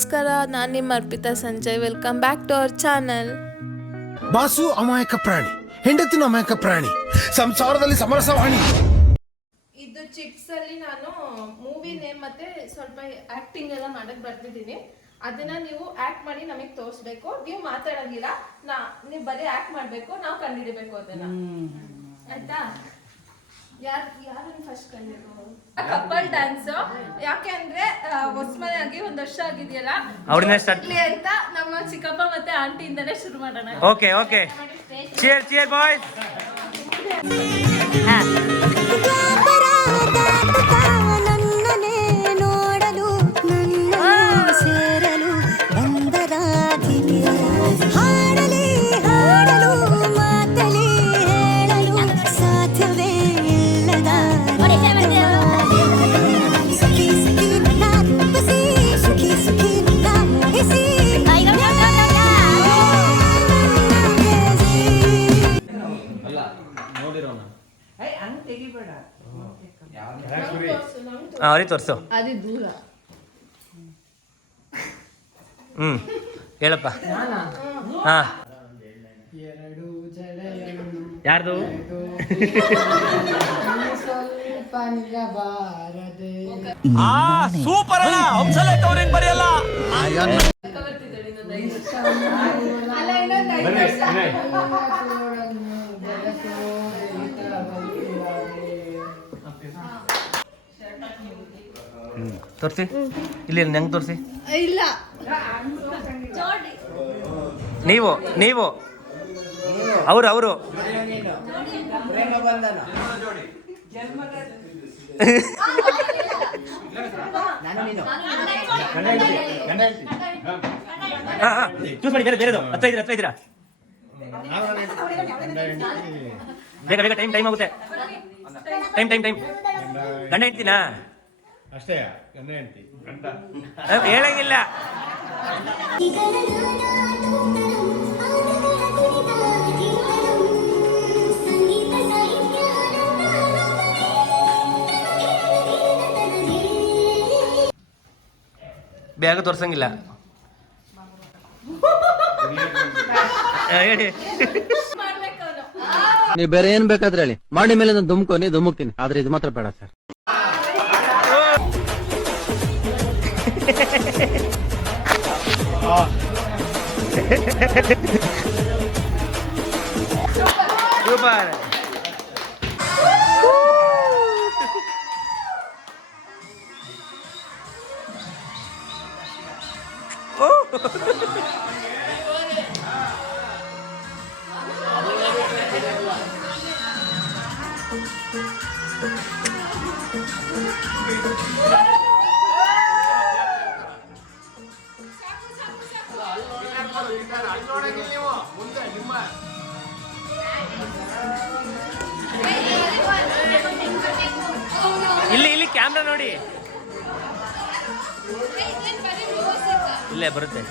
ನಮಸ್ಕಾರ, ನಾನು ನಿಮ್ಮ Arpita Sanjay. Welcome back to our channel. Boss ಅಮಾಯಕ ಪ್ರಾಣಿ, ಹೆಂಡತಿನ ಅಮಾಯಕ ಪ್ರಾಣಿ, ಸಂಸಾರದಲ್ಲಿ ಸಮರಸವಾಣಿ. ಇದು ಚಿಟ್ಸ್ ಅಲ್ಲಿ ನಾನು ಮೂವಿ ನೇಮ್ ಮತ್ತೆ ಸ್ವಲ್ಪ ಆಕ್ಟಿಂಗ್ ಎಲ್ಲ ಮಾಡಕ್ ಬರ್ತಿದ್ದೀನಿ. ಅದನ್ನ ನೀವು ಆಕ್ಟ್ ಮಾಡಿ ನಮಗೆ ತೋರಿಸ್ಬೇಕು. ನೀವು ಮಾತಾಡಂಗಿಲ್ಲ, ನೀವು ಬರೀ ಆಕ್ಟ್ ಮಾಡ್ಬೇಕು, ನಾವು ಕಂಡಿಡಿಬೇಕು ಅದನ್ನ. ಆಯ್ತಾ? ಯಾರನ್ನ ಫಸ್ಟ್ ಕಂಡಿಡ್ಬೋದು? Couple dance. ಯಾಕೆ ಅಂದ್ರೆ ಹೊಸಮನೆ ಆಗಿ ಒಂದ್ ವರ್ಷ ಆಗಿದೆಯಲ್ಲ ಅಂತ ನಮ್ಮ ಚಿಕ್ಕಪ್ಪ ಮತ್ತೆ ಆಂಟಿಯಿಂದಲೇ ಶುರು ಮಾಡೋಣ. Okay okay, cheer cheer boys. ಅವ್ರಿಗೆ ತೋರಿಸು. ಹೇಳಪ್ಪ. ಹಾ, ಯಾರ್ದು? ಸೂಪರ್ ಅಲ್ಲ, ಹಂಸಲೇಖ ಅವ್ರೇನ್ ಬರೆಯಲ್ಲ. ತೋರಿಸಿ ಇಲ್ಲಿ, ಹೆಂಗ್ ತೋರಿಸಿ. ಇಲ್ಲ, ನೀವು ನೀವು ಅವರು ಅವರು ಚೂಸ್ ಮಾಡಿ, ಬೇರೆದು. ಹತ್ರ ಇದ್ದೀರಾ? ಬೇಗ ಬೇಗ, ಟೈಮ್ ಆಗುತ್ತೆ. ಟೈಮ್ ಗಂಡ ಹೆಂಡ್ತಿನಾ? ಅಷ್ಟೇ, ಗಂಡ ಹೆಂಡತಿ ಹೇಳಂಗಿಲ್ಲ. ಬೇಗ ತೋರ್ಸಂಗಿಲ್ಲ. ಹೇಳಿ. ನೀವು ಬೇರೆ ಏನ್ ಬೇಕಾದ್ರೆ ಹೇಳಿ, ಮಾಡಿ ಮೇಲೆ ನಾನು ಧುಮುಕ್ತೀನಿ, ಆದ್ರೆ ಇದು ಮಾತ್ರ ಬೇಡ ಸರ್. ಸೂಪರ್. ಇಲ್ಲಿ ಕ್ಯಾಮ್ರಾ ನೋಡಿ, ಇಲ್ಲೇ ಬರುತ್ತೆ.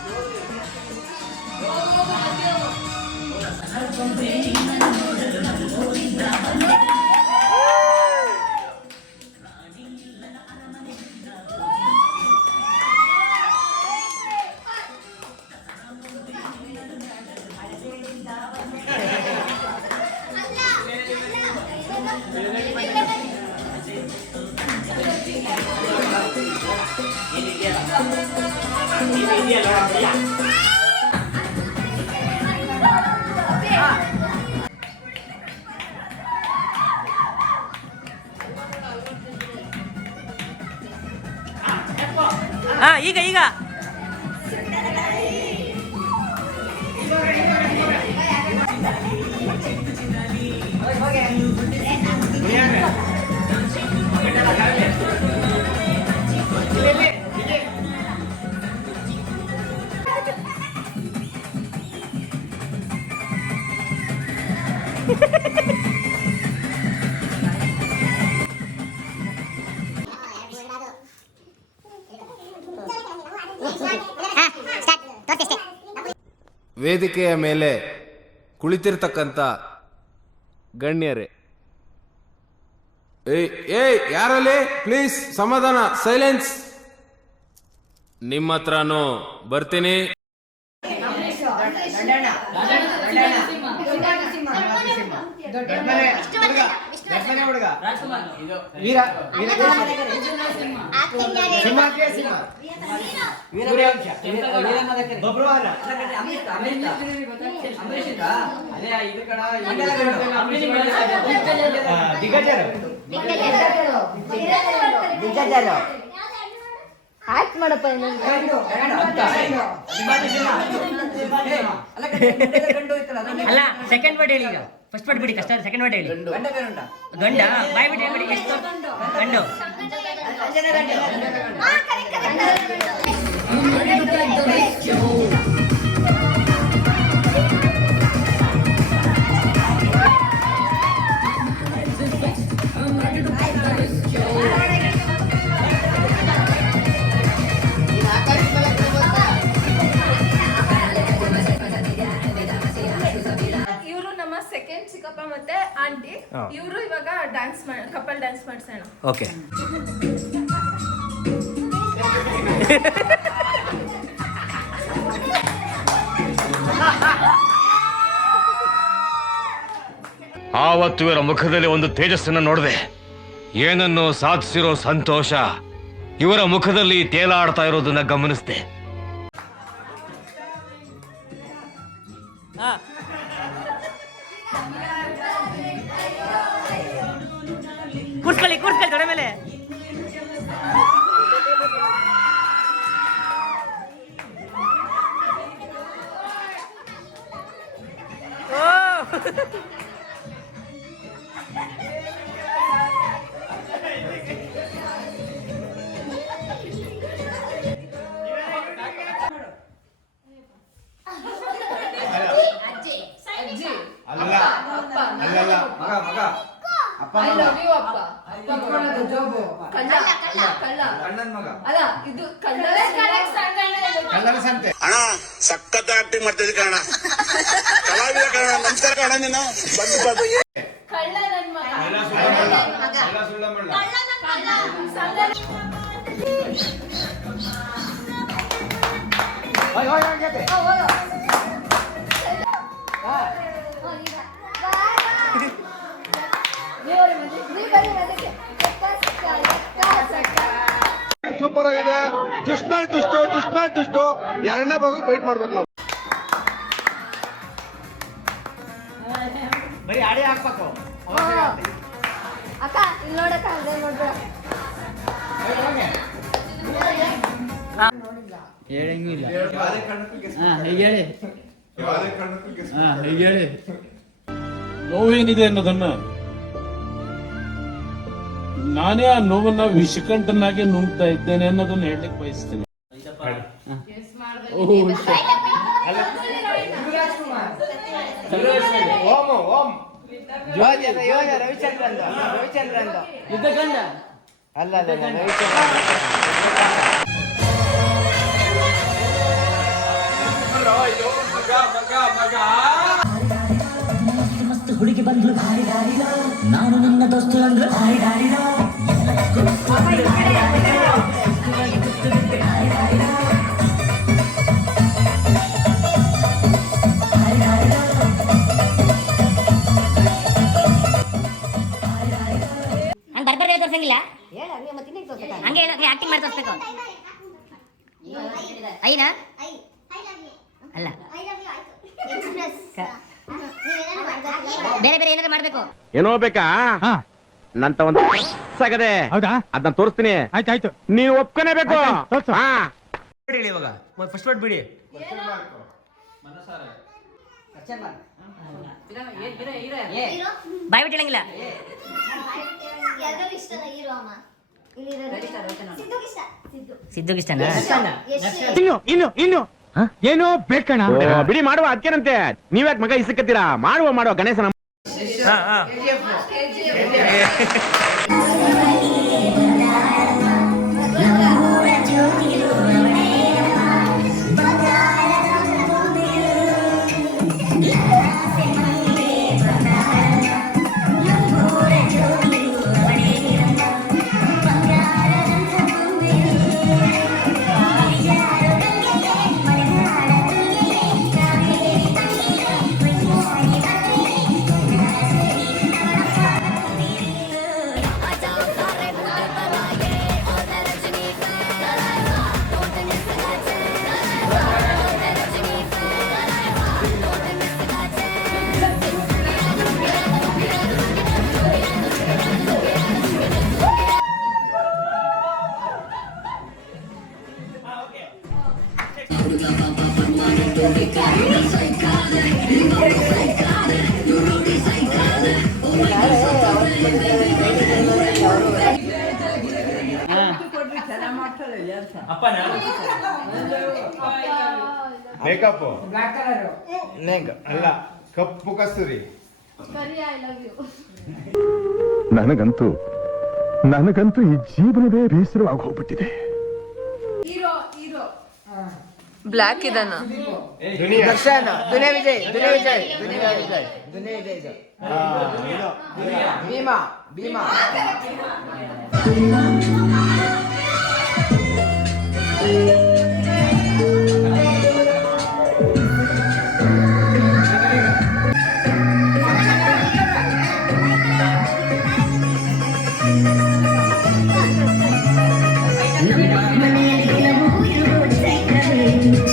ಈಗ ವೇದಿಕೆಯ ಮೇಲೆ ಕುಳಿತಿರ್ತಕ್ಕಂಥ ಗಣ್ಯರೇ, ಏಯ್ ಯಾರಲ್ಲಿ ಪ್ಲೀಸ್ ಸಮಾಧಾನ, ಸೈಲೆನ್ಸ್. ನಿಮ್ಮ ಹತ್ರನೂ ಬರ್ತೀನಿ. ಆಕ್ಟ್ ಮಾಡಪ್ಪ ಅಲ್ಲ ಸೆಕೆಂಡ್ ವರ್ಡ್ ಹೇಳಿ ಈಗ ಫಸ್ಟ್ ವರ್ಡ್ ಬಿಡಿ ಕಷ್ಟ ಸೆಕೆಂಡ್ ವರ್ಡ್ ಹೇಳಿ ಗಂಡ ಬಾಯ್ ಬಿಡಿ ಹೇಳ್ಬಿಡಿ ಎಷ್ಟು ಗಂಡು ಇವರು ನಮ್ಮ ಸೆಕೆಂಡ್ ಚಿಕ್ಕಪ್ಪ ಮತ್ತೆ ಆಂಟಿ. ಇವರು ಇವಾಗ ಡ್ಯಾನ್ಸ್ ಕಪಲ್ ಡ್ಯಾನ್ಸ್ ಮಾಡ್ಸೋಣ. ಓಕೆ. ಆವತ್ತು ಇವರ ಮುಖದಲ್ಲಿ ಒಂದು ತೇಜಸ್ಸನ್ನು ನೋಡಿದೆ. ಏನನ್ನು ಸಾಧಿಸಿರೋ ಸಂತೋಷ ಇವರ ಮುಖದಲ್ಲಿ ತೇಲಾಡ್ತಾ ಇರೋದನ್ನ ಗಮನಿಸಿದೆ. ಕೂರ್ಸ್ಕೊಳ್ಳಿ ತೊಡೆ ಮೇಲೆ. ಅಣ್ಣ ಸಖತ್ ಆಕ್ಟಿಂಗ್ ಮಾಡ್ತಿದ್ದೆ ಕಣ, ಕಲಾವಿದ ಕಣ. ನಮಸ್ಕಾರ ಕಣ, ನೀನು ಕಳ್ಳ ನನ್ ಮಗ. ಸೂಪರ್ ಆಗಿದೆ. ದುಷ್ಟ ಎರಡನೇ ಭಾಗ ಫೈಟ್ ಮಾಡ್ಬೇಕು ನಾವು. ಬರೀ ಆಡಿ ಹಾಕ್ಬೇಕು. ಅಕ್ಕ ಇಲ್ಲಿ ನೋಡಕ್ಕ ಅದೇ ನೋಡ್ಬೇಡ. ಹೇಳಂಗೂ ಇಲ್ಲ. ಹೇಳಿ ಹೇಳಿ ನೋವೇನಿದೆ ಅನ್ನೋದನ್ನ ನಾನೇ ಆ ನೋವನ್ನ ವಿಷಕಂಠನಾಗಿ ನುಂಗ್ತಾ ಇದ್ದೇನೆ ಅನ್ನೋದನ್ನ ಹೇಳಲಿಕ್ಕೆ ಬಯಸ್ತೇನೆ. ಯುದ್ಧಗಂಡ ಅಲ್ಲ ಮಸ್ತ್ ಹುಡುಗಿ ಬಂದ್ರು ನಾನು ನಿನ್ನ ದೋಸ್ತು ಅಂದ್ರು ಬರ್ಬರ್ ತೋರ್ಸಂಗಿಲ್ಲ, ಹಂಗೆ ಆಕ್ಟಿಂಗ್ ಮಾಡಿ ತೋರಿಸ್ಬೇಕು. ಐನಾ ಅಲ್ಲ ಬೇರೆ ಬೇರೆ ಏನಾದ್ರು ಮಾಡ್ಬೇಕು. ಏನೋ ಬೇಕಾ ನಂತ ಒಂದು ಸಾಗದೆ. ಹೌದಾ? ಅದನ್ನ ತೋರಿಸ್ತೀನಿ. ಆಯ್ತಾಯ್ತು, ನೀವು ಒಪ್ಕೊನೇಬೇಕು. ಹೇಳಿ ಇವಾಗ ಫಸ್ಟ್ ವರ್ಡ್ ಬಿಡಿ. ಬಾಯ್ ಬಿಟ್ಟು ಹೇಳಂಗಿಲ್ಲ. ಸಿದ್ದುಗಿಷ್ಟನಾ? ಇನ್ನು ಏನೋ ಬೇಕಣ ಬಿಡಿ, ಮಾಡುವ ಅದಕ್ಕೇನಂತೆ. ನೀವ್ಯಾಕೆ ಮಗ ಇಸಕತ್ತೀರಾ? ಮಾಡುವ ಗಣೇಶನ. ಮೇಕಪ್ ಅಲ್ಲ ಕಪ್ಪು ಕಸ್ತೂರಿ. ಕರಿ ಐ ಲವ್ ಯು. ನನಗಂತೂ ಈ ಜೀವನವೇ ಬೇಸರವಾಗಿ ಹೋಗ್ಬಿಟ್ಟಿದೆ. ಹೀರೋ ಹೀರೋ ಬ್ಲ್ಯಾಕ್ ಇದನ್ನ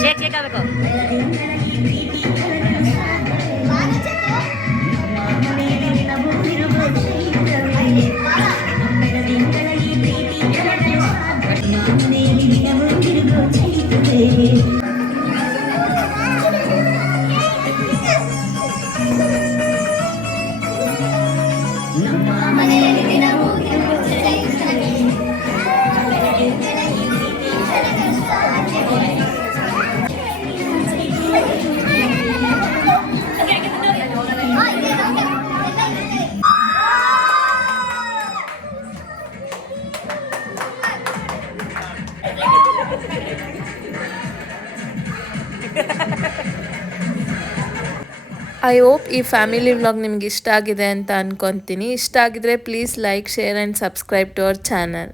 ಶೇಕ್ ಶೇಕ್ ಆಗಬೇಕು. ಐ ಹೋಪ್ ಈ ಫ್ಯಾಮಿಲಿ ವ್ಲಾಗ್ ನಿಮ್ಗೆ ಇಷ್ಟ ಆಗಿದೆ ಅಂತ ಅನ್ಕೊತೀನಿ. ಇಷ್ಟ ಆಗಿದ್ರೆ please like, share and subscribe to our channel.